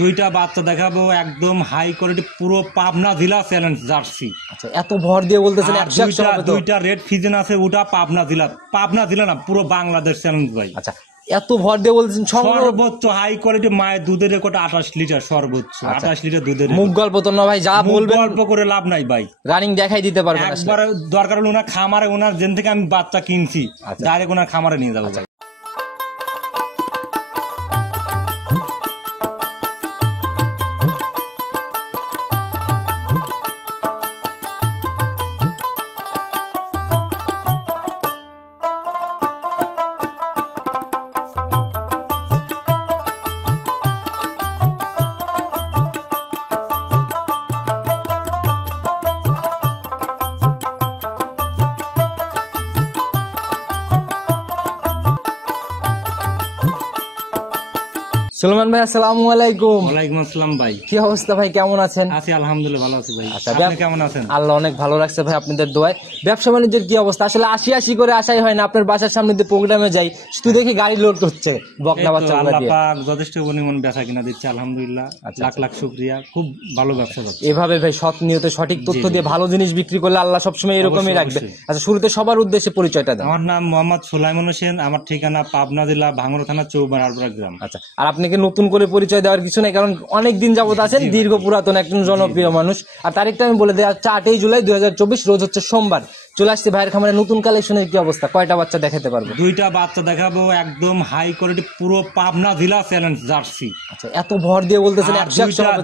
দুইটা বাচ্চা দেখাবো একদম হাই কোয়ালিটি পুরো পাবনা জেলা চ্যালেঞ্জ জার্সি। আচ্ছা, এত ভর দিয়ে বলতেছেন আর দুইটা রেড ফিজেন আছে, ওটা পাবনা জেলা না পুরো বাংলাদেশ চ্যালেঞ্জ ভাই। আচ্ছা, এত ভর দিয়ে বলতেছেন সর্বোচ্চ হাই কোয়ালিটি মায়ের দুধের রেকর্ড 28 লিটার, সর্বোচ্চ 28 লিটার দুধের। মুখ গল্প তো না ভাই, যা বলবেন গল্প করে লাভ নাই ভাই, রানিং দেখাই দিতে পারবেন। একবার দরকার হলে ওনার খামারে, ওনার যেন থেকে আমি বাচ্চা কিনছি ডাইরেক্ট ওনার খামারে নিয়ে যাবো। সুলেমান ভাই, আসসালামু আলাইকুম। ওয়ালাইকুম আসসালাম ভাই, কি অবস্থা ভাই, কেমন আছেন? আছি আলহামদুলিল্লাহ, ভালো আছি ভাই। আপনি কেমন আছেন? আল্লাহ অনেক ভালো রাখছে ভাই আপনাদের দোয়ায়। ব্যবসা বাণিজ্যের কি অবস্থা? আসলে আশি করে আসাই হয় না, আপনার বাসার সামনে দিয়ে প্রোগ্রামে যাই শুধু দেখি গাড়ি লোড করছে বকনা বাচ্চা। আল্লাহ পাক যথেষ্ট পরিমাণ বেচা কিনা দিচ্ছে আলহামদুলিল্লাহ, লাখ লাখ শুকরিয়া, খুব ভালো ব্যবসা হচ্ছে। এভাবে ভাই সৎ নিয়তে সঠিক তথ্য দিয়ে ভালো জিনিস বিক্রি করলে আল্লাহ সবসময় এরকমই রাখবে। আচ্ছা, শুরুতে সবার উদ্দেশ্যে পরিচয়টা দেন। আমার নাম মোহাম্মদ সুলাইমান হোসেন, আমার ঠিকানা পাবনা জেলা ভাঙ্গুড়া থানা চৌবাড়া গ্রাম। আচ্ছা, আর আপনাকে নতুন করে পরিচয় দেওয়ার কিছু নেই, কারণ অনেক দিন যাবত আছেন, দীর্ঘ পুরাতন একজন জনপ্রিয় মানুষ। আর তারিখটা আমি বলে দেওয়া, 8 জুলাই 2024, রোজ হচ্ছে সোমবার। চলে আসছে ভাইয়ের খামারে নতুন কালেকশনের কি অবস্থা, কয়টা বাচ্চা দেখাতে পারবো? দুইটা বাচ্চা দেখাবো একদম হাই কোয়ালিটি পুরো পাবনা জেলা চ্যালেঞ্জ জার্সি। আচ্ছা, এত ভর দিয়ে বলতেছেন।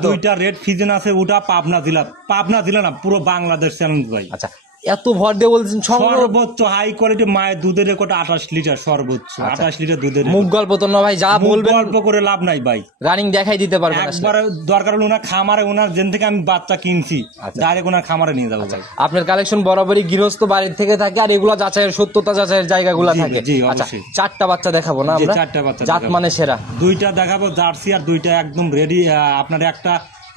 দুইটা রেড ফিজেন আছে, ওটা পাবনা জেলা না পুরো বাংলাদেশ চ্যালেঞ্জ ভাই। আচ্ছা, এত ভর দিয়ে বলতেছেন। সর্বোচ্চ হাই কোয়ালিটি মায়ের দুধের রেকর্ড 28 লিটার, সর্বোচ্চ 28 লিটার দুধের। মুখ গল্প তো না ভাই, যা বলবেন গল্প করে লাভ নাই ভাই, রানিং দেখাই দিতে পারবেন। একবার দরকার হলে ওনার খামারে, ওনার যেন থেকে আমি বাচ্চা কিনছি ডাইরেক্ট ওনার খামারে নিয়ে যাবো। আপনার কালেকশন বরাবরই গৃহস্থ বাড়ির থেকে থাকে, আর এগুলা যাচাইয়ের সত্যতা যাচাইয়ের জায়গাগুলো থাকে। আচ্ছা, 4টা বাচ্চা দেখাবো না আমরা? 4টা বাচ্চা জাত মানে সেরা। দুইটা দেখাবো জার্সি, আর দুইটা একদম রেডি। আপনার একটা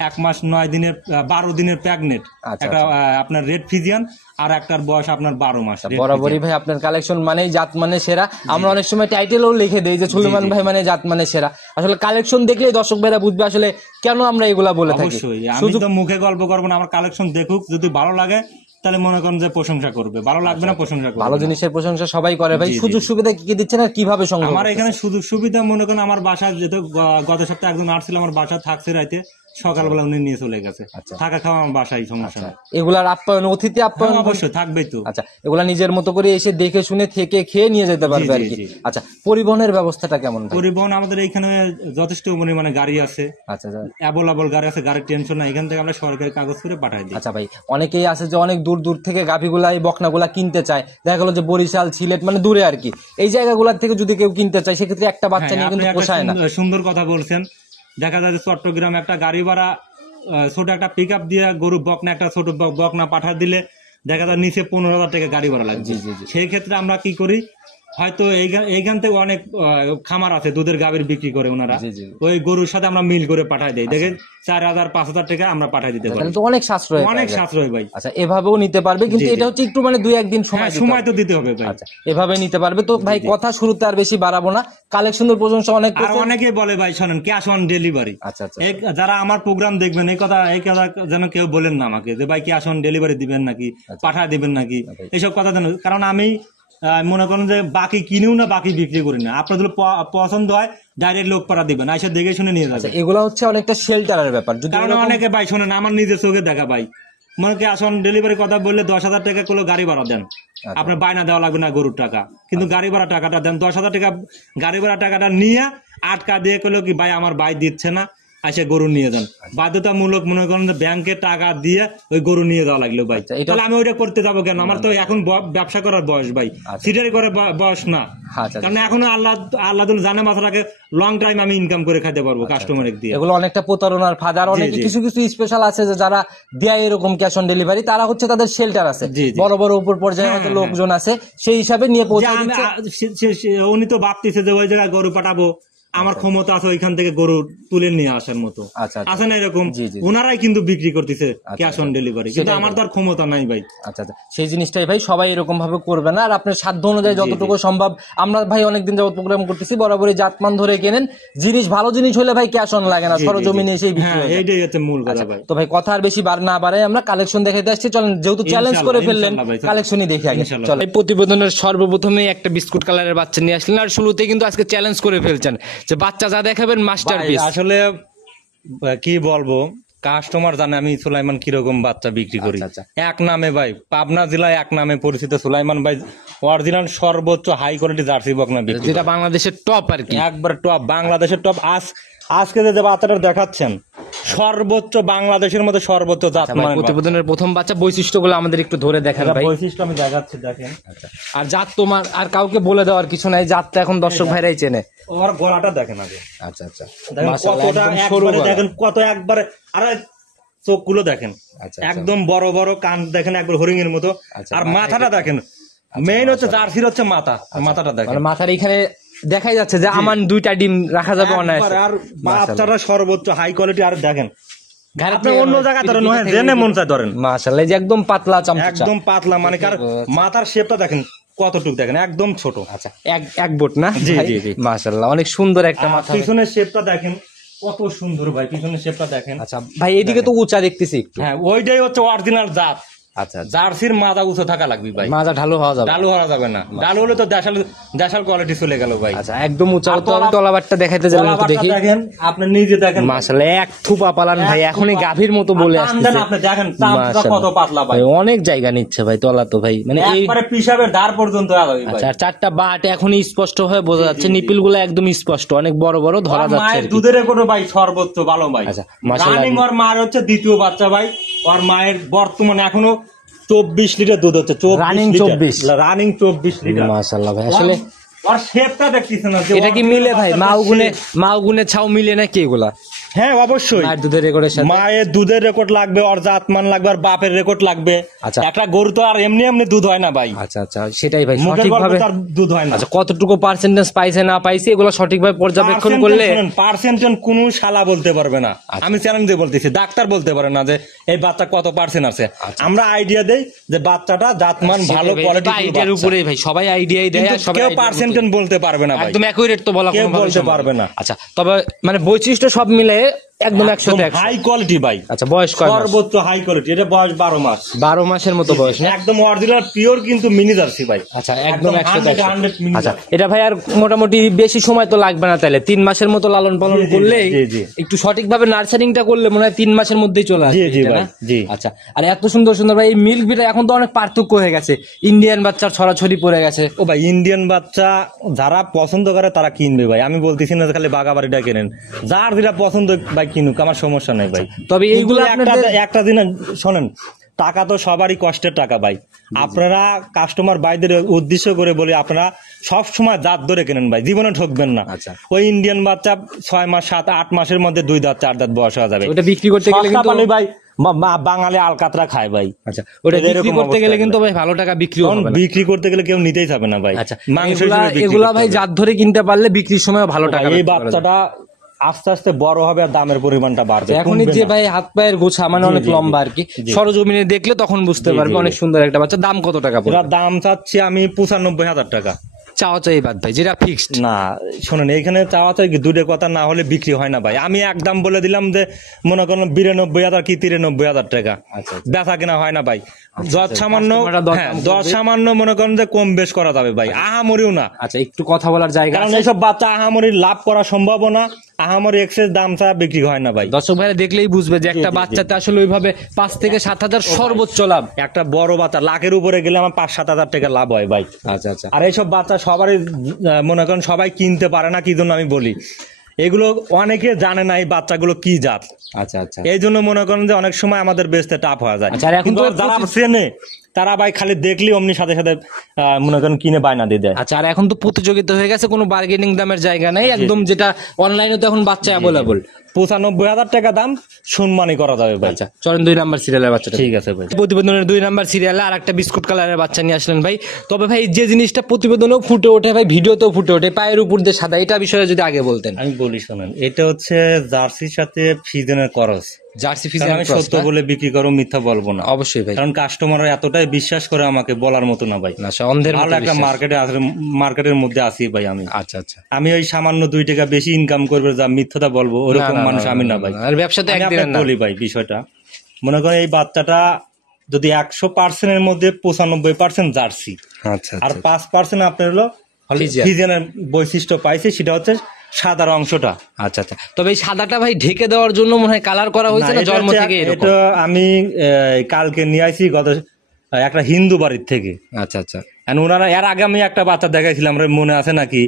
1 মাস 9 দিনের 12 দিনের প্রেগনেন্ট, একটা আপনার রেড ফিজিয়ান, আর একটার বয়স আপনার 12 মাস। বরাবরই ভাই আপনার কালেকশন মানেই জাত মানে সেরা। আমরা অনেক সময় টাইটেলও লিখে দেই যে সুলেমান ভাই মানে জাত মানে সেরা। আসলে কালেকশন দেখলেই দর্শক ভাইরা বুঝবে আসলে কেন আমরা এগুলা বলে থাকি। আমি তো মুখে গল্প করবো না, আমার কালেকশন দেখুক, যদি ভালো লাগে তাহলে মনে করেন যে প্রশংসা করবে, ভালো লাগবে না প্রশংসা করবে। ভালো জিনিসের প্রশংসা সবাই করে ভাই। সুযোগ সুবিধা কি দিচ্ছেন আর কিভাবে সংগ্রহ? আমার এখানে সুযোগ সুবিধা মনে করেন, আমার বাসা যেহেতু গত সপ্তাহে একজন আসছিল আমার বাসা থাকছে, রাইতে সকালবেলা উনি নিয়ে চলে গেছে। থাকা খাওয়া আমার বাসায়, সমস্যা নেই। এগুলার আপ্যায়ন, অতিথি আপ্যায়ন অবশ্যই থাকবেই তো। আচ্ছা, এগুলা নিজের মতো করে এসে দেখে শুনে থেকে খেয়ে নিয়ে যেতে পারবে আর কি। আচ্ছা, পরিবহনের ব্যবস্থাটা কেমন? পরিবহন আমাদের এখানে যথেষ্ট পরিমাণে গাড়ি আছে। আচ্ছা, অ্যাভেলেবল গাড়ি আছে, গাড়ির টেনশন নাই। এখান থেকে আমরা সরকারি কাগজ করে পাঠাই দিই। আচ্ছা ভাই, অনেকেই আছে যে অনেক দূর দূর থেকে গাভীগুলা, এই বকনাগুলা কিনতে চায়, দেখা গেল যে বরিশাল, সিলেট মানে দূরে আর কি, এই জায়গাগুলোর থেকে যদি কেউ কিনতে চায় সেক্ষেত্রে একটা বাচ্চা নিয়ে কিন্তু পোষায় না। সুন্দর কথা বলছেন। দেখা যায় যে চট্টগ্রাম একটা গাড়ি ভাড়া, ছোট একটা পিক আপ দিয়ে গরু বকনা, একটা ছোট বকনা পাঠা দিলে দেখা যায় নিচে 15,000 টাকা গাড়ি ভাড়া লাগছে। সেই ক্ষেত্রে আমরা কি করি, হয়তো এইখান থেকে অনেক খামার আছে দুধের গাভীর বিক্রি করে ওনারা, ওই গরুর সাথে আমরা মিল করে পাঠাই দেয়, দেখে 4,000-5,000 টাকা আমরা পাঠাই দিতে পারি। অনেক সাশ্রয়, অনেক সাশ্রয় ভাই। আচ্ছা, এভাবেও নিতে পারবে, কিন্তু এটা হচ্ছে একটু মানে 2-1 দিন সময় তো দিতে হবে ভাই। আচ্ছা, এভাবে নিতে পারবে তো ভাই। কথা শুরুতে আর বেশি বাড়াবো না, কালেকশনের প্রশংসা অনেক। আর অনেকে বলে ভাই শোনেন, ক্যাশ অন ডেলিভারি। আচ্ছা, যারা আমার প্রোগ্রাম দেখবেন এই কথা যেন কেউ বলেন না আমাকে যে ভাই ক্যাশ অন ডেলিভারি দিবেন নাকি, পাঠা দিবেন নাকি, এইসব কথা জানো। কারণ আমি মনে করেন যে বাকি কিনেও না, বাকি বিক্রি করি না। আপনার যদি পছন্দ হয় ডাইরেক্ট লোক পাঠা দিবেন, এসে দেখে শুনে নিয়ে যাবে। এগুলো হচ্ছে অনেকটা শেল্টারের ব্যাপার। কারণ অনেকে ভাই শোনেন, আমার নিজের চোখে দেখা ভাই, মনে ক্যাশ অন ডেলিভারি কথা বললে 10,000 টাকা কোনো গাড়ি ভাড়া দেন, আপনার বায়না দেওয়া লাগবে না গরুর টাকা, কিন্তু গাড়ি ভাড়া টাকাটা দেন। 10,000 টাকা গাড়ি ভাড়া টাকাটা নিয়ে আটকা দিয়ে কইলো কি ভাই আমার ভাই দিচ্ছে না, এসে গরু নিয়ে যান। বাধ্যতামূলক মনে করেন ব্যাংকে টাকা দিয়ে ওই গরু নিয়ে যাওয়া লাগলো ভাই। তাহলে আমি ওইটা করতে যাবো কেন? আমার তো এখন ব্যবসা করার বয়স ভাই, সিটারি করার বয়স না। কারণ এখন আল্লাহ জানে মাথাটাকে লং টাইম আমি ইনকাম করে খাইতে পারবো কাস্টমার দিয়ে। এগুলো অনেকটা প্রতারণার ফাঁদ। আর অনেক কিছু কিছু স্পেশাল আছে যে যারা দেয় এরকম ক্যাশ অন ডেলিভারি, তারা হচ্ছে তাদের শেল্টার আছে, বড় বড় উপর পর্যায়ে হয়তো লোকজন আছে, সেই হিসাবে নিয়ে পৌঁছে দিচ্ছে। উনি তো ভাবতেছে যে ওই জায়গায় গরু পাঠাবো, আমার ক্ষমতা আছে ওইখান থেকে গরু তুলে নিয়ে আসার মতো। আচ্ছা আচ্ছা আছে না এরকম, জি, জি। ওনারাই কিন্তু বিক্রি করতেছে ক্যাশ অন ডেলিভারি, কিন্তু সেটাই আমার তো আর ক্ষমতা নাই ভাই। আচ্ছা আচ্ছা সেই জিনিসটাই ভাই সবাই এরকম ভাবে করবে না, আর আপনার সাধ্য অনুযায়ী যতটুকু সম্ভব। আমরা ভাই অনেকদিন যাবত প্রোগ্রাম করতেছি, বরাবরই জাতমান ধরে কেনেন, জিনিস ভালো জিনিস হলে ভাই ক্যাশ অন লাগে না, সরজমিনে এসেই বিক্রি হ্যাঁ, হয়ে যায়। এইটাই হচ্ছে মূল কথা ভাই। তো ভাই কথা আর বেশি না বাড়াই, আমরা কালেকশন দেখাইতে আসছি, চলেন যেহেতু চ্যালেঞ্জ করে ফেললেন ইনশাআল্লাহ ভাই, চলেন। কালেকশনই দেখে আগে ইনশাআল্লাহ। চলেন। এই প্রতিবেদনের সর্বপ্রথমে একটা বিস্কুট কালারের বাচ্চা নিয়ে আসলেন, আর শুরুতে কিন্তু আজকে চ্যালেঞ্জ করে ফেলছেন যে বাচ্চা যা দেখাবেন মাস্টারপিস। ভাই, আসলে কি বলবো, কাস্টমার জানে আমি সুলাইমান কিরকম বাচ্চা বিক্রি করি। আচ্ছা, এক নামে ভাই, পাবনা জেলায় এক নামে পরিচিত সুলাইমান ভাই অরিজিনাল সর্বোচ্চ হাই কোয়ালিটি জার্সি বকনা বিক্রি যেটা বাংলাদেশের টপ আর কি। একবার টপ, বাংলাদেশের টপ। আজকে যে বাচ্চাটা দেখাচ্ছেন সর্বোচ্চ, বাংলাদেশের মধ্যে সর্বোচ্চ জাত ভাই, মানের বাচ্চা। প্রতিবেদনের প্রথম বাচ্চা বৈশিষ্ট্যগুলো আমাদের একটু ধরে দেখান এটা ভাই। বৈশিষ্ট্য আমি দেখাচ্ছি, দেখেন। আর জাত তোমার আর কাউকে বলে দেওয়ার কিছু নাই, জাতটা এখন দর্শক ভাইরাই চেনে। ওর গলাটা দেখেন আগে, আচ্ছা আচ্ছা দেখেন মাশাআল্লাহ, কতটা, একদম সরু একবারে গলা। দেখেন কত, একবারে। আর চোখগুলো দেখেন আচ্ছা, একদম বড় বড়, কান দেখেন একবার হরিং এর মতো। আচ্ছা, আর মাথাটা দেখেন, মেইন হচ্ছে জার্সির হচ্ছে মাথা, মাথাটা দেখেন মানে মাথার এখানে দেখাই যাচ্ছে যে আমার দুইটা ডিম রাখা যাবে অনায়াসে। একবারে। আর বাচ্চাটা সর্বোচ্চ হাই কোয়ালিটি। আর দেখেন ঘাড়ে আপনি থেকে অন্য মানে জায়গায় ধরেন, পিঠে নয় থেকে জেনে মন চায় ধরেন, মাশাআল্লাহ, এই যে একদম পাতলা চামচা, একদম পাতলা, মানে কার মাথার শেপটা দেখেন কতটুক, দেখেন একদম ছোট। আচ্ছা এক বোট না জি, ভাই? জি, জি। মাশাআল্লাহ, অনেক সুন্দর একটা আর মাথা। পিছনের শেপটা দেখেন কত সুন্দর ভাই, পিছনের শেপটা দেখেন। আচ্ছা ভাই, এদিকে তো উঁচা দেখতেছি একটু। হ্যাঁ, ওইটাই হচ্ছে অরিজিনাল জাত। আচ্ছা আচ্ছা, জার্সির মাজা উঁচু থাকা লাগবে ভাই, মাজা ঢালু হওয়া যাবে। ডালু হওয়া যাবে না। ডালু হলে তো দেশাল দেশাল কোয়ালিটি চলে গেল ভাই। আচ্ছা একদম উঁচা আর হতে হবে। তলাবারটা দেখাইতে যাবেন একটু গলাবারটা দেখি। দেখেন, আপনি নিজে দেখেন। মাশাআল্লাহ, এক থুপা পালান ভাই, এক এখনই থুপা। গাভীর মতো বলে আর টান দেন, আসছে। আপনি দেখেন চামচটা কত পাতলা ভাই, অনেক জায়গা নিচ্ছে ভাই তলা তো ভাই, মানে এই। একবারে পিসাবের ধার পর্যন্ত আগাবে ভাই। আচ্ছা, আর চারটা বাট এখনই স্পষ্ট হয়ে বোঝা যাচ্ছে, নিপিল গুলো একদম স্পষ্ট, অনেক বড় বড় ধরা আর যাচ্ছে মায়ের আর কি। দুধের রেকর্ড ভাই সর্বোচ্চ ভালো ভাই। আচ্ছা, মাশাআল্লাহ। রানিং ওর মায়ের হচ্ছে দ্বিতীয় বাচ্চা ভাই। ওর মায়ের বর্তমানে এখনো 24 লিটার দুধ হচ্ছে। Running 24 running 24 litre. মাশাআল্লাহ ভাই, আসলে ওর শেপটা দেখতেছেন না যে এটা কি ওর মিলে ভাই? বাচ্চাটার মাও গুনে ছাও মিলে নাকি এগুলা? হ্যাঁ, অবশ্যই। মায়ের দুধের রেকর্ডের সাথে মায়ের দুধের রেকর্ড লাগবে, ওর জাতমান লাগবে, আর বাপের রেকর্ড লাগবে। আচ্ছা। একটা গরু তো আর এমনি এমনি দুধ হয় না ভাই, আচ্ছা আচ্ছা, সেটাই ভাই মুখের সঠিক গল্প ভাবে। তার দুধ হয় না। আচ্ছা, কতটুকু পার্সেন্টেজ পাইছে না পাইছে এগুলো সঠিকভাবে পর্যবেক্ষণ করলে। পার্সেন্টেজ কোন শালা বলতে পারবে না, আমি চ্যালেঞ্জ দিয়ে বলতেছি, ডাক্তার বলতে পারে না যে এই বাচ্চা কত পার্সেন্ট আছে। আমরা আইডিয়া দেই যে বাচ্চাটা জাতমান ভালো কোয়ালিটি, আইডিয়ার উপরে ভাই সবাই আইডিয়াই দেয়, আর সবাই কেউ idea র পার্সেন্টেজ বলতে পারবে না ভাই, একদম অ্যাকুরেট তো বলা কেউ কোনোভাবেই বলতে সম্ভব পারবে না। আচ্ছা, তবে মানে বৈশিষ্ট্য সব মিলে একদম 100 হাই কোয়ালিটি ভাই। আচ্ছা, বয়স কয় মাস? সর্বোচ্চ হাই কোয়ালিটি, এটা বয়স 12 মাস। 12 মাসের মতো বয়স না? একদম অরিজিনাল পিওর কিন্তু মিনি জার্সি ভাই। আচ্ছা, একদম 100% মিনি আচ্ছা, জার্সি। এটা ভাই আর মোটামুটি বেশি সময় তো লাগবে না, তাহলে 3 মাসের মতো লালন পালন জি, জি, করলে জি, জি। একটু সঠিকভাবে নার্সারিংটা করলে মনে হয় 3 মাসের মধ্যেই চলে আসবে। জি, জি এটা ভাই, না? জি। আচ্ছা, আর এত সুন্দর সুন্দর ভাই এই মিল্ক বিটা এখন তো অনেক পার্থক্য হয়ে গেছে, ইন্ডিয়ান বাচ্চার ছড়াছড়ি পড়ে গেছে। ও ভাই, ইন্ডিয়ান বাচ্চা যারা পছন্দ করে তারা কিনবে ভাই, আমি বলতেছি না যে খালি বাগাবাড়িটা কেনেন, যার যেটা পছন্দ ভাই কিনুক, আমার সমস্যা নেই ভাই। তবে এইগুলো কিন্তু আপনাদের- একটা দিন শোনেন, টাকা তো সবারই কষ্টের টাকা ভাই। আপনারা কাস্টমার ভাইদের উদ্দেশ্য করে বলি, আপনারা সব সময় জাত ধরে কেনেন ভাই, জীবনে ঠকবেন না। আচ্ছা। ওই ইন্ডিয়ান বাচ্চা 6 মাস 7-8 মাসের মধ্যে 2 দাঁত 4 দাঁত বয়স হয়ে যাবে। ওটা বিক্রি করতে গেলে সস্তা কিন্তু পালি ভাই, বাঙালি আলকাতরা খায় ভাই। আচ্ছা, ওটা এরকম বিক্রি করতে অবস্থা গেলে এগুলো। কিন্তু ভাই ভালো টাকা বিক্রিও কারণ হবে না। বিক্রি করতে গেলে কেউ নিতেই যাবে না ভাই। আচ্ছা, মাংস হিসেবে বিক্রি এগুলা করতে ভাই হবে। জাত ধরে কিনতে পারলে বিক্রির সময় ভালো টাকা এই বিক্রি করা যাবে। বাচ্চাটা আস্তে আস্তে বড় হবে আর দামের পরিমাণটা বাড়বে, এখনই কমবে যে না। ভাই হাত পায়ের গোছা মানে জি, অনেক জি, জি। লম্বা আর কি, জি। সরজমিনে দেখলে তখন বুঝতে জি, পারবে জি, অনেক জি। সুন্দর একটা বাচ্চা। দাম কত টাকা পড়বে? এটার দাম চাচ্ছি আমি 95,000 টাকা। চাওয়া চাই বাদ ভাই, যেটা ফিক্সড। না শোনেন, এইখানে চাওয়া চাই দুটো কথা না হলে বিক্রি হয় না ভাই। আমি একদম বলে দিলাম যে মনে করেন 92,000 কি 93,000 টাকা, আচ্ছা, বেচা কিনা হয় না ভাই। যত সামান্য, কাস্টমাররা দরদাম হ্যাঁ, করবে। 10 সামান্য মনে করেন যে কম বেশ করা যাবে ভাই, আহামরিও না। আচ্ছা, একটু কথা বলার জায়গা কারণ আছে। এইসব বাচ্চা আহামরি লাভ করা সম্ভব না, আহামরি এক্সেস দাম ছাড়া বিক্রি হয় না ভাই। দর্শক ভাইরা দেখলেই বুঝবে যে একটা জি, জি। বাচ্চাতে আসলে ওইভাবে 5 থেকে 7,000 সর্বোচ্চ লাভ। একটা বড় বাচ্চা লাখের উপরে গেলে আমার 5-7 হাজার টাকা লাভ হয় ভাই। আচ্ছা আচ্ছা, আর এইসব বাচ্চা সবারই মনে করেন সবাই কিনতে পারে না, কি জন্য আমি বলি, এগুলো অনেকে জানে না এই বাচ্চাগুলো কি জাত। আচ্ছা আচ্ছা, এই জন্য মনে করেন যে অনেক সময় আমাদের বেচতে টাফ হয়ে যায়। আচ্ছা, আর এখন কিন্তু তো যারা চেনে তারা ভাই খালি দেখলি অমনি সাথে সাথে মনে করেন কিনে বায়না দিয়ে দেয়। আচ্ছা, আর এখন তো প্রতিযোগিতা হয়ে গেছে, কোনো বার্গেনিং দামের জায়গা নেই, একদম যেটা অনলাইনে তো এখন বাচ্চা অ্যাভেলেবল। 95,000 টাকা দাম, সম্মানই করা যাবে ভাই। আচ্ছা, চলেন 2 নাম্বার সিরিয়ালের বাচ্চাটা। ঠিক আছে ভাই। প্রতিবেদনের 2 নাম্বার সিরিয়ালে আর একটা বিস্কুট কালারের বাচ্চা নিয়ে আসলেন ভাই। তবে ভাই যে জিনিসটা প্রতিবেদনেও ফুটে ওঠে ভাই, ভিডিওতেও ফুটে ওঠে, পায়ের উপর দিয়ে সাদা, এটা বিষয়ে যদি আগে বলতেন। আমি বলি শোনেন, এটা হচ্ছে জার্সির সাথে ফিজনের করস। জার্সি কারণ ফিজিয়ান আমি সত্য বলে বিক্রি করো, মিথ্যা বলবো না। অবশ্যই ভাই, কারণ কাস্টমাররা এতটাই বিশ্বাস করে আমাকে, বলার মতো না ভাই। না অন্ধের ভালো মতো একটা বিশ্বাস। মার্কেটের মধ্যে আছি ভাই আমি। আচ্ছা আচ্ছা, আমি ওই সামান্য 2 টাকা বেশি ইনকাম করবে যা মিথ্যাটা বলবো ওরকম মানুষ আমি না ভাই। আর ব্যবসা তো আমি একদিনের আপনাকে না। বলি ভাই বিষয়টা, মনে করেন এই বাচ্চাটা যদি 100% এর মধ্যে 95% জার্সি, আচ্ছা আর 5% আপনার হলো ফিজিয়ান। ফিজিয়ানের বৈশিষ্ট্য পাইছে, সেটা হচ্ছে সাদার অংশটা। আচ্ছা আচ্ছা, তবে এই সাদাটা ভাই ঢেকে দেওয়ার জন্য মনে হয় কালার করা হয়েছে না, না এটা জন্ম হচ্ছে- থেকে এরকম? এটা আমি কালকে নিয়ে আইছি গত একটা হিন্দু বাড়ির থেকে। আচ্ছা আচ্ছা, And ওনারা এর আগে আমি একটা বাচ্চা দেখাইছিলাম, মনে আছে নাকি,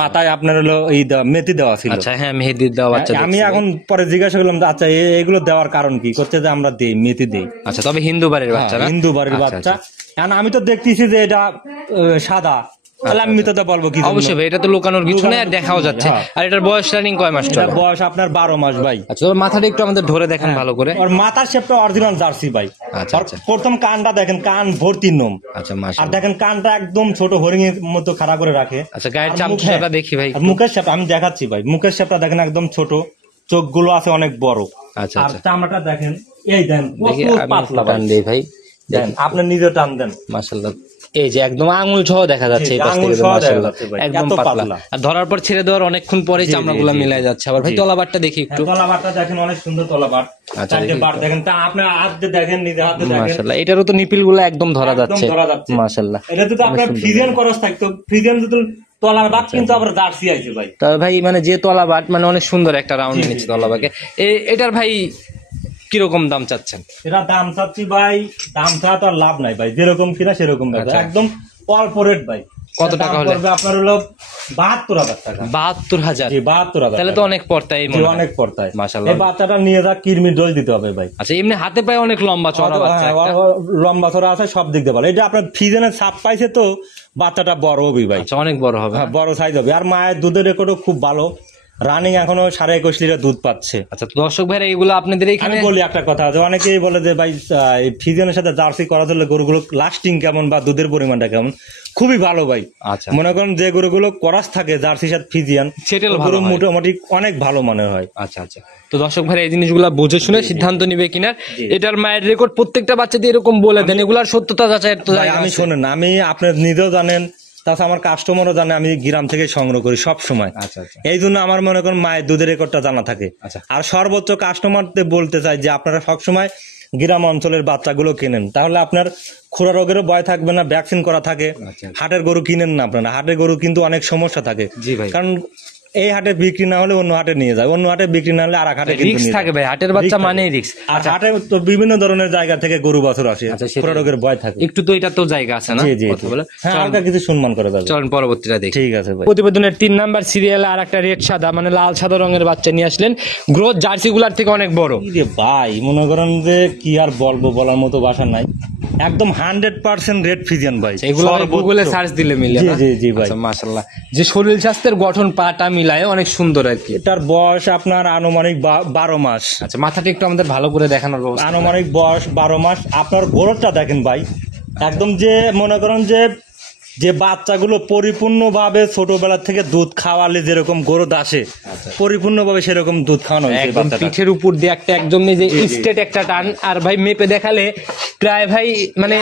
মাথায় আপনার হলো এই মেথি দেওয়া ছিল। আচ্ছা হ্যাঁ, মেহেদি দেওয়া বাচ্চা আমি দেখছি এখন পরে জিজ্ঞাসা করলাম যে, আচ্ছা এগুলো দেওয়ার কারণ কি? করছে যে আমরা দেই, মেথি দেই। ভাই। আচ্ছা, তবে হিন্দু বাড়ির বাচ্চা না? হিন্দু বাড়ির আচ্ছা, বাচ্চা। আচ্ছা। And আমি তো দেখতেছি যে এটা সাদা, তাহলে আমি মিথ্যাটা বলবো কি জন্য? অবশ্যই ভাই, এটা তো লুকানোর কিছু নেই, আর দেখাও যাচ্ছে। হ্যাঁ। আর এটার বয়স রানিং কয় মাস এটা চলে? বয়স আপনার 12 মাস ভাই। আচ্ছা, তবে মাথাটা একটু আমাদের ধরে দেখেন ভালো করে। আর মাথার শেপটা অরিজিনাল জার্সি ভাই। আচ্ছা, আর আচ্ছা। প্রথম কানটা দেখেন, কান ভর্তি নোম। আচ্ছা আর মাশাআল্লাহ। দেখেন কানটা একদম ছোট হরিং এর মতো খাড়া করে রাখে। আচ্ছা, গায়ের আর চামচটা দেখি ভাই। আর মুখের শেপটা আমি দেখাচ্ছি ভাই, মুখের শেপটা দেখেন একদম ছোট, চোখগুলো আছে অনেক বড়। আচ্ছা আর আচ্ছা, চামড়াটা দেখেন, এই দেন দেখি প্রচুর আমি পাতলা টান ভাই। দেই ভাই, দেন আপনি নিজে টান দেন। মাশাআল্লাহ। এই যে একদম আঙুল সহ দেখা যাচ্ছে, এই পাশ আঙুল থেকে সহ দেখা মাশাআল্লাহ যাচ্ছে ভাই, একদম এত পাতলা। পাতলা। আর ধরার পর ছেড়ে দেওয়ার অনেকক্ষণ পরে জি, চামড়াগুলো জি, জি, মিলাই যাচ্ছে। আবার ভাই জি। তলাবারটা দেখি একটু। তলাবারটা দেখেন, অনেক সুন্দর তলাবার। আচ্ছা, চারটে দেখি বার দেখেন, তা আপনার হাত দিয়ে দেখেন, নিজে হাতে দেখেন। মাশাআল্লাহ, এটারও তো নিপিল গুলো একদম ধরা একদম যাচ্ছে। ধরা যাচ্ছে। মাশাআল্লাহ। এটা যদি আপনার ফ্রিজিয়ান করস থাকতো, ফ্রিজিয়ান যদি তলার বাদ, কিন্তু আবার জার্সি আছে ভাই। তবে ভাই মানে যে তলাবাট মানে অনেক সুন্দর একটা রাউন্ড নিচ্ছে তলাবাকে। এটার ভাই কিরকম দাম চাচ্ছেন? এটা দাম চাচ্ছি ভাই, দাম ছাড়া তো আর লাভ নাই ভাই, যেরকম কিনা সেরকম ব্যাপার। আচ্ছা। একদম অল্প রেট ভাই। কত দাম টাকা হলে? পড়বে আপনার হলো 72,000 টাকা। 72,000? জি, 72,000 তাহলে তো অনেক পড়তাই জি, মনে হয়। অনেক পড়তায়। মাশাআল্লাহ। এই বাচ্চাটা নিয়ে যা কিরমি ডোজ দিতে হবে ভাই। আচ্ছা, এমনি হাতে পায়ে অনেক লম্বা চড়া বাচ্চা হ্যাঁ, একটা। লম্বা চড়া আছে, সব দিক দিয়ে ভালো। এটা আপনার ফিজেনের ছাপ পাইছে তো, বাচ্চাটা বড় হবে ভাই। আচ্ছা, অনেক বড় হবে। হ্যাঁ, বড় সাইজ হবে। আর মায়ের দুধের রেকর্ডও খুব ভালো, রানিং এখনো 21.5 লিটার দুধ পাচ্ছে। আচ্ছা, তো দর্শক ভাইরা এগুলো আপনাদের আমি এখানে বলি একটা কথা, যে অনেকেই বলে যে ভাই এই ফিজিয়ানের সাথে জার্সি করা ধরলে গরুগুলো লাস্টিং কেমন বা দুধের পরিমাণটা কেমন? খুবই ভালো ভাই। আচ্ছা, মনে করেন যে গরুগুলো করাস থাকে জার্সির সাথে ফিজিয়ান, সেটেল ওই ভালো গরু হয়। মোটামুটি অনেক ভালো মনের হয়। আচ্ছা আচ্ছা, তো দর্শক ভাইরা এই জিনিসগুলো বুঝে শুনে সিদ্ধান্ত নিবে কিনা। এটার মায়ের রেকর্ড প্রত্যেকটা বাচ্চাদের এরকম বলে দেন, এগুলার সত্যতা যাচাইয়ের তো ভাই, জায়গা আমি আছে। শোনেন, আমি আপনার নিজেও জানেন, তাছাড়া আমার কাস্টমারও জানে, আমি গ্রাম থেকে সংগ্রহ করি সব সময়। আচ্ছা আচ্ছা, এই জন্য আমার মনে করেন মায়ের দুধের রেকর্ডটা জানা থাকে। আচ্ছা। আর সর্বোচ্চ কাস্টমারদের বলতে চাই যে আপনারা সবসময় গ্রাম অঞ্চলের বাচ্চাগুলো কেনেন, তাহলে আপনার খুরা রোগেরও ভয় থাকবে না, ভ্যাকসিন করা থাকে। আচ্ছা। হাটের গরু কিনেন না আপনারা, হাটের গরু কিন্তু অনেক সমস্যা থাকে। জি ভাই। কারণ এই হাটে বিক্রি না হলে অন্য হাটে নিয়ে যায়, অন্য হাটে বিক্রি না হলে আর এক হাটে কিন্তু রিস্ক নিয়ে থাকে যায়। ভাই, হাটের বাচ্চা Risk থাকে। মানেই রিস্ক। আর হাটে তো বিভিন্ন ধরনের জায়গা থেকে গরু বাছুর আসে, আচ্ছা, সেটাই। খুরা রোগের ভয় থাকে। একটু তো এটা তো জায়গা আছে না জি জি কথা বলে। হ্যাঁ, হালকা কিছু সম্মান করে যাবে। চলুন পরবর্তীটা দেখি। ঠিক আছে ভাই। প্রতিবেদনের 3 নাম্বার সিরিয়ালে আর একটা রেড সাদা মানে লাল সাদা রঙের বাচ্চা নিয়ে আসলেন, গ্রোথ জার্সি গুলার থেকে অনেক বড়। কি রে ভাই, মনে করেন যে কি আর বলবো, বলার মতো ভাষা নাই। একদম 100% রেড ফিজিয়ান ভাই। এগুলো সর্বোচ্চ। গুগলে সার্চ দিলে মিলে জি, না? জি, জি ভাই। আচ্ছা, মাশাআল্লাহ, যে শরীর স্বাস্থ্যের গঠন পাটা মিলায় অনেক সুন্দর আর কি। এটার বয়স আপনার আনুমানিক 12 মাস। আচ্ছা, মাথাটা একটু আমাদের ভালো করে দেখানোর ব্যবস্থা। আনুমানিক বয়স 12 মাস। আপনার গোরতটা দেখেন ভাই, একদম যে মনে করেন যে বাচ্চাগুলো পরিপূর্ণভাবে ছোটবেলা থেকে দুধ খাওয়ালে যেরকম গরুদ আসে, পরিপূর্ণভাবে সেরকম দুধ খাওয়ানো হয়েছে একদম বাচ্চাটা। পিঠের উপর দিয়ে একটা একদম এই যে স্টেট একটা টান, আর ভাই মেপে দেখালে প্রায় ভাই মানে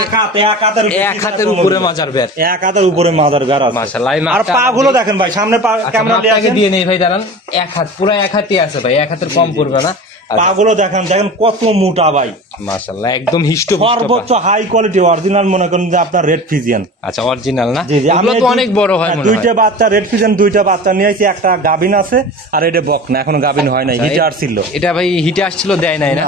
এক হাতের উপরে মাজার বের। এক হাতের উপরে মাজার বের আছে। মাশাআল্লাহ, এই আর মাপটা পা গুলো দেখেন ভাই, সামনে পা আচ্ছা, ক্যামেরা নিয়ে মাপটাকে আসেন। দিয়ে নেই ভাই, দাঁড়ান। এক হাত, পুরো এক হাতই আছে ভাই, এক হাতের কম পড়বে না। পা গুলো দেখেন, দেখেন কত মোটা ভাই। মাশাআল্লাহ, একদম হিষ্ট সর্বোচ্চ হাই কোয়ালিটি অরিজিনাল, মনে করেন যে আপনার রেড ফিজিয়ান। আচ্ছা, অরিজিনাল না? জি জি, এগুলো তো অনেক বড় হয় মনে হয়। দুইটা বাচ্চা রেড ফিজিয়ান, দুইটা বাচ্চা নিয়ে আসি, একটা গাভিন আছে আর এটা বক না, এখনো গাভিন হয় নাই, হিটে আসছিল। এটা ভাই হিটে আসছিল, দেয় নাই না?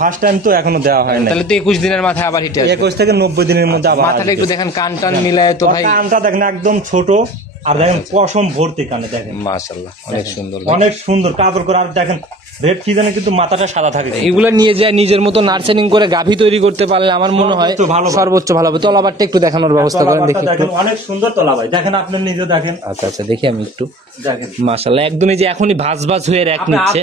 ফার্স্ট টাইম তো, এখনো দেওয়া হয় না। তাহলে তো 21 দিনের মাথায় আবার হিটে আসবে। 21 থেকে 90 দিনের মধ্যে আবার মাথাটা আসবে। একটু দেখেন, কান টান মিলায় তো ওর ভাই কানটা দেখেন একদম ছোট, আর দেখেন পশম ভর্তি কানে দেখেন। মাশাআল্লাহ, অনেক সুন্দর। অনেক সুন্দর কাজল করে। আর দেখেন রেড ফিজিয়ানে কিন্তু মাথাটা সাদা থাকে। এগুলো নিয়ে যায় নিজের মতো নার্সারিং করে গাভী তৈরি করতে পারলে আমার মনে হয় সর্বোচ্চ ভালো হবে। তলাবারটা একটু দেখানোর ব্যবস্থা করেন দেখি একটু। অনেক সুন্দর তলা ভাই, দেখেন আপনি নিজে দেখেন। আচ্ছা আচ্ছা দেখি আমি একটু। দেখেন মাশাআল্লাহ একদমই যে এখনই ভাজ ভাজ হয়ে র্যাক নিচ্ছে।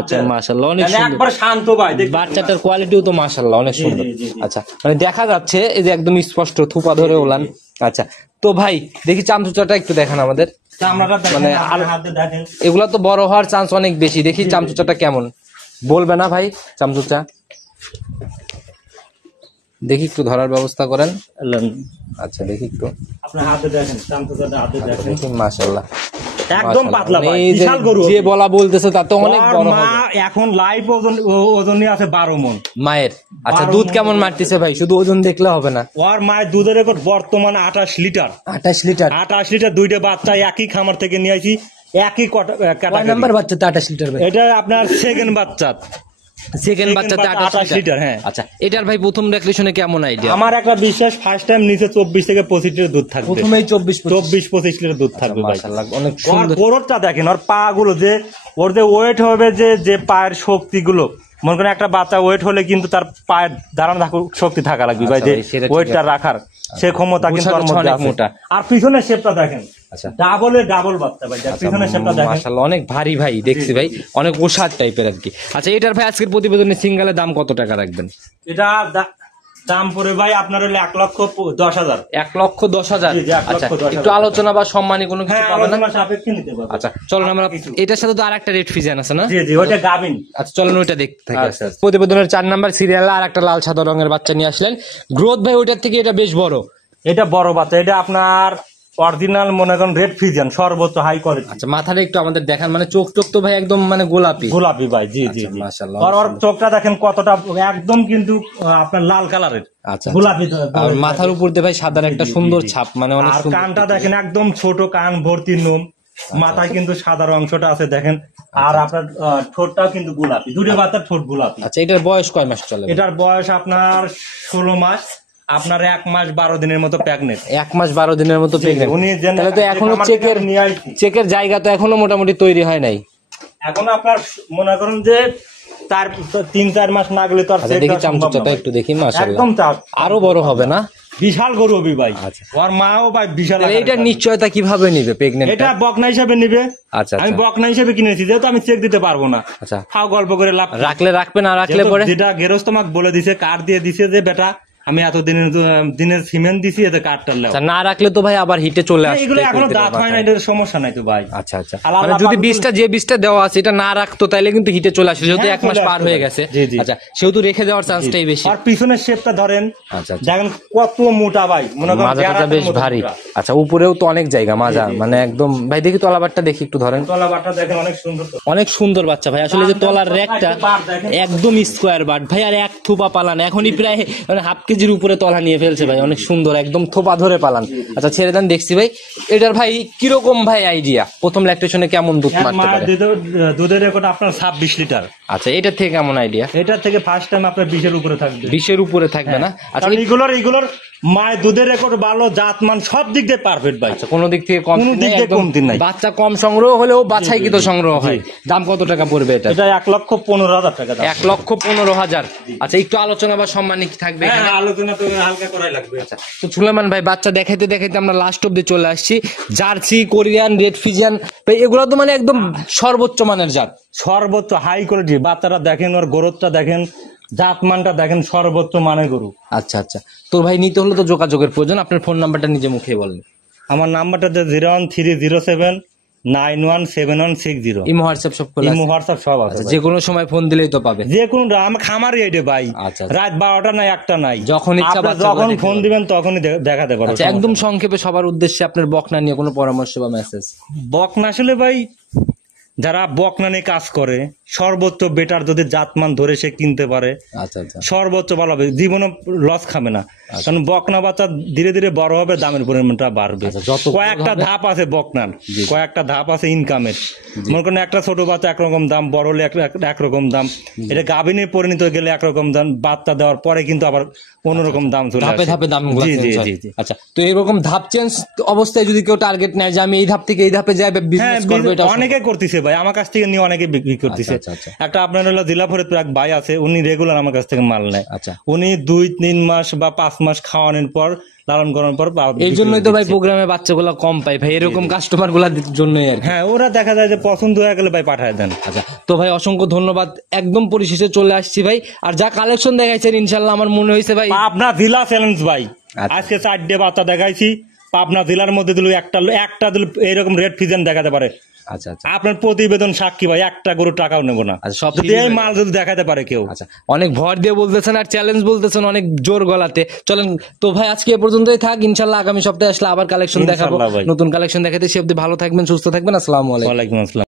আচ্ছা মাশাআল্লাহ অনেক সুন্দর, একবার শান্ত ভাই। বাচ্চাটার কোয়ালিটিও তো মাশাআল্লাহ অনেক সুন্দর। আচ্ছা মানে দেখা যাচ্ছে এই যে একদম স্পষ্ট থুপা ধরে ওলান। আচ্ছা তো ভাই দেখি চামচুচাটা একটু দেখান আমাদের, মানে এগুলা তো বড় হওয়ার চান্স অনেক বেশি। দেখি চামচুচাটা কেমন, বলবে না ভাই? চামচুচা দেখি একটু ধরার ব্যবস্থা করেন। আচ্ছা দেখি একটু আপনার হাতে দেখেন, চামচুচাটা হাতে দেখেন। দেখি মাশাআল্লাহ একদম পাতলা ভাই, এই যে বিশাল গরু। যে বলা বলতেছে তা তো অনেক বড় মা হবে। এখন লাইভ ওজনই আছে 12 মণ মায়ের। আচ্ছা দুধ কেমন মারতেছে ভাই? শুধু ওজন দেখলে হবে না। ওর মায়ের দুধের রেকর্ড বর্তমানে 28 লিটার। 28 লিটার? 28 লিটার। দুইটা বাচ্চা একই খামার থেকে নিয়ে আসি, একই কয় নাম্বার বাচ্চা? 28 লিটার ভাই? এটা আপনার সেকেন্ড বাচ্চা। সেকেন্ড বাচ্চাতে 28 লিটার। হ্যাঁ। আচ্ছা এটার ভাই প্রথম রেকলেশনে কেমন আইডিয়া? আমার একটা বিশ্বাস ফার্স্ট টাইম নিচে 24 থেকে 25 লিটার দুধ থাকবে। প্রথমেই 24-25 লিটার দুধ থাকবে ভাই। মাশাআল্লাহ অনেক ওর সুন্দর। গোড়টা দেখেন, ওর পা গুলো যে ওর যে ওয়েট হবে, যে পায়ের শক্তি গুলো, মনে করেন একটা বাচ্চা ওয়েট হলে কিন্তু তার পায়ের দাঁড়ানো শক্তি থাকা লাগবে ভাই, যে ওয়েটটা রাখার সে ক্ষমতা কিন্তু ওর মধ্যে আছে। মোটা। আর পিছনের শেপটা দেখেন, আচ্ছা ডাবল বাচ্চা ভাই, পিছনের শেপটা দেখেন মাশাআল্লাহ অনেক ভারী ভাই, দেখছি ভাই অনেক ওষার টাইপের আর কি। আচ্ছা এটার ভাই আজকের প্রতিবেদনে সিঙ্গেলের দাম কত টাকা রাখবেন? এটা দাম পড়ে ভাই আপনার হলে 1,10,000। 1,10,000। জি, 1,10,000 আচ্ছা একটু আলোচনা বা সম্মানী কোনো কিছু হ্যাঁ, পাবে না? আলোচনা সাপেক্ষে নিতে পারবে। আচ্ছা চলুন আমরা এটার সাথে তো আরেকটা রেড ফিজিয়ান আছে না? জি জি, ওটা গাবিন। আচ্ছা চলুন ওইটা দেখতে থাকি। আচ্ছা, আচ্ছা। প্রতিবেদনের 4 নাম্বার সিরিয়ালে আর একটা লাল সাদা রঙের বাচ্চা নিয়ে আসলেন। গ্রোথ ভাই ওইটার থেকে এটা বেশ বড়। এটা বড় বাচ্চা, এটা আপনার অরিজিনাল মনে করেন রেড ফিজিয়ান, সর্বোচ্চ হাই কোয়ালিটি। আচ্ছা মাথাটা একটু আমাদের দেখান, মানে চোখ টোক তো ভাই একদম মানে গোলাপি গোলাপি ভাই। জি জি জি, মাশাআল্লাহ। ওর চোখটা দেখেন কতটা একদম কিন্তু আপনার লাল কালারের, আচ্ছা গোলাপি। আর মাথার উপর দিয়ে ভাই সাদার একটা সুন্দর ছাপ, মানে অনেক আর সুন্দর। কানটা দেখেন একদম ছোট কান, ভর্তি নোম। মাথায় কিন্তু সাদা অংশটা আছে দেখেন। আর আপনার ঠোঁটটাও কিন্তু গোলাপি, দুটো বাচ্চার ঠোঁট গোলাপি। আচ্ছা এটার বয়স কয় মাস চলে? এটার বয়স আপনার 16 মাস, আপনার 1 মাস 12 দিনের মতো প্রেগনেন্ট। 1 মাস 12 দিনের মতো প্রেগনেন্ট। উনি তাহলে তো এখনো চেকের জায়গা তো এখনো মোটামুটি তৈরি হয় নাই। এখন আপনার মনে করেন যে 3-4 মাস না গেলে তো আর আচ্ছা দেখি চামচুচাটা একটু দেখি। মাশাআল্লাহ একদম চাপ, আরো বড় হবে না? বিশাল গরু হবে ভাই। আচ্ছা ওর মাও ভাই বিশাল। এইটার নিশ্চয়তা কিভাবে নিবে প্রেগনেন্ট? এটা বকনা হিসেবে নিবে। আচ্ছা আমি বকনা হিসেবে কিনেছি, যেহেতু আমি চেক দিতে পারবো না। আচ্ছা খাও গল্প করে লাভ। রাখলে রাখবে, না রাখলে পরে যেটা গেরস্ত আমাকে বলে দিছে, কার্ড দিয়ে দিছে যে বেটা আমি এত দিনের সিমেন্ট দিছি, এতে কার্ডটা লেও। না রাখলে তো ভাই আবার হিটে চলে আসবে। এগুলো এখনো দাঁত হয় না, এটার সমস্যা নাই তো ভাই। আচ্ছা আচ্ছা মানে যদি যে বীজটা দেওয়া আছে এটা না রাখতো তাইলে কিন্তু হিটে চলে আসে, যেহেতু 1 মাস পার হয়ে গেছে। আচ্ছা সেহেতু রেখে দেওয়ার চান্সটাই বেশি। আর পিছনের শেপটা ধরেন, আচ্ছা দেখেন কত মোটা ভাই, মনে করেন মাজাটা বেশ ভারী। আচ্ছা উপরেও তো অনেক জায়গা, মাজা মানে একদম ভাই। দেখি তলাবারটা দেখি একটু ধরেন। তলাবারটা দেখেন অনেক সুন্দর, অনেক সুন্দর বাচ্চা ভাই। আসলে যে তলার র্যাকটা একদম স্কোয়ার বাট ভাই, আর এক থোপা পালান এখনই প্রায় মানে হাফ কেজির উপরে তলা নিয়ে ফেলছে ভাই, অনেক সুন্দর একদম থোপা ধরে পালান। আচ্ছা ছেড়ে দেন দেখছি ভাই। এটার ভাই কিরকম ভাই আইডিয়া, প্রথম ল্যাকটেশনে কেমন দুধ মারতে পারে? দুধের রেকর্ড আপনার 26 লিটার। আচ্ছা এটার থেকে কেমন আইডিয়া? এটার থেকে ফার্স্ট টাইম আপনার 20-এর উপরে থাকবে। 20-এর উপরে থাকবে না? আচ্ছা এগুলোর মায়ের দুধের রেকর্ড ভালো, জাতমান সব দিক দিয়ে পারফেক্ট ভাই। আচ্ছা কোনো দিক থেকে কমতি নাই। বাচ্চা কম সংগ্রহ হলেও বাছাইকৃত সংগ্রহ হয়। দাম কত টাকা পড়বে এটা? এটা 1,15,000 টাকা দাম। 1,15,000। আচ্ছা একটু আলোচনা বা সম্মানী কি থাকবে? হ্যাঁ আলোচনা তো হালকা করাই লাগবে। আচ্ছা তো সুলেমান ভাই বাচ্চা দেখাইতে দেখাইতে আমরা লাস্ট অব্দি চলে আসছি। জার্সি, কোরিয়ান, রেড ফিজিয়ান এগুলো তো মানে একদম সর্বোচ্চ মানের জাত, সর্বোচ্চ হাই কোয়ালিটি। বাচ্চাটা দেখেন, ওর গ্রোথটা দেখেন, জাতমানটা দেখেন, সর্বোচ্চ মানের গরু। আচ্ছা আচ্ছা তো ভাই নিতে হলে তো যোগাযোগের প্রয়োজন। আপনার ফোন নাম্বারটা নিজে মুখে বলেন। আমার নাম্বারটা 01307917160। ইমো হোয়াটসঅ্যাপ সব খোলা আছে? ইমো হোয়াটসঅ্যাপ সব আছে। যে কোনো সময় ফোন দিলেই তো পাবে। যে কোনো আমার খামারই এইটা ভাই। আচ্ছা রাত 12টা নাই 1টা নাই, যখন ইচ্ছা যখন ফোন দিবেন তখনই দেখাতে পারবো। আচ্ছা একদম সংক্ষেপে সবার উদ্দেশ্যে আপনার বকনা নিয়ে কোনো পরামর্শ বা মেসেজ? বকনা আসলে ভাই যারা বকনা নিয়ে কাজ করে, সর্বোচ্চ বেটার যদি জাতমান ধরে সে কিনতে পারে, আচ্ছা আচ্ছা সর্বোচ্চ ভালো হবে, জীবনে লস খাবে না। কারণ বকনা বাচ্চা ধীরে ধীরে বড় হবে, দামের পরিমাণটা বাড়বে। কয়েকটা ধাপ আছে বকনার, কয়েকটা ধাপ আছে ইনকামের। মনে করেন একটা ছোট বাচ্চা একরকম দাম, বড় হলে একরকম দাম। এটা গাভিনে পরিণত গেলে একরকম দাম, বাচ্চা দেওয়ার পরে কিন্তু আবার অন্যরকম দাম চলে আসে। ধাপে ধাপে দাম। জি জি জি। আচ্ছা তো এরকম ধাপ চেঞ্জ অবস্থায় যদি কেউ টার্গেট নেয় যে আমি এই ধাপ থেকে এই ধাপে যাই বিজনেস করব, এটা অনেকে করতেছে ভাই, আমার কাছ থেকে নিয়ে অনেকে বিক্রি করতেছে। আচ্ছা, আচ্ছা। একটা আপনার হলো জেলা ফরিদপুর এক ভাই আছে, উনি রেগুলার আমার কাছ থেকে মাল নেয়। আচ্ছা। উনি 2-3 মাস বা 5 মাস খাওয়ানোর পর, লালন করার পর এই জন্যই তো ভাই প্রোগ্রামে বাচ্চাগুলো কম পাই ভাই, এরকম কাস্টমার গুলার জন্যই আর কি। হ্যাঁ, ওরা দেখা যায় যে পছন্দ হয়ে গেলে ভাই পাঠায় দেন। আচ্ছা, তো ভাই অসংখ্য ধন্যবাদ, একদম পরিশেষে চলে আসছি ভাই। আর যা কালেকশন দেখাইছেন ইনশাল্লাহ আমার মনে হয়েছে ভাই পাবনা জেলা চ্যালেঞ্জ ভাই, আচ্ছা। আজকে 4টে বাচ্চা দেখাইছি। পাবনা জেলার মধ্যে দিল একটা দিল এরকম রেড ফিজেন দেখাতে পারে। আচ্ছা আচ্ছা আপনার প্রতিবেদন সাক্ষী ভাই, একটা গরুর টাকাও নেবো না আচ্ছা, সব যদি এই ফ্রি মাল যদি দেখাতে পারে কেউ। আচ্ছা, অনেক ভর দিয়ে বলতেছেন আর চ্যালেঞ্জ বলতেছেন অনেক জোর গলাতে। চলেন তো ভাই আজকে এ পর্যন্তই থাক, ইনশাল্লাহ আগামী সপ্তাহে আসলে আবার কালেকশন দেখাবো, ইনশাল্লাহ ভাই। নতুন কালেকশন দেখাতে। সে অবধি ভালো থাকবেন, সুস্থ থাকবেন, আসসালামু আলাইকুম। ওয়ালাইকুম আসসালাম।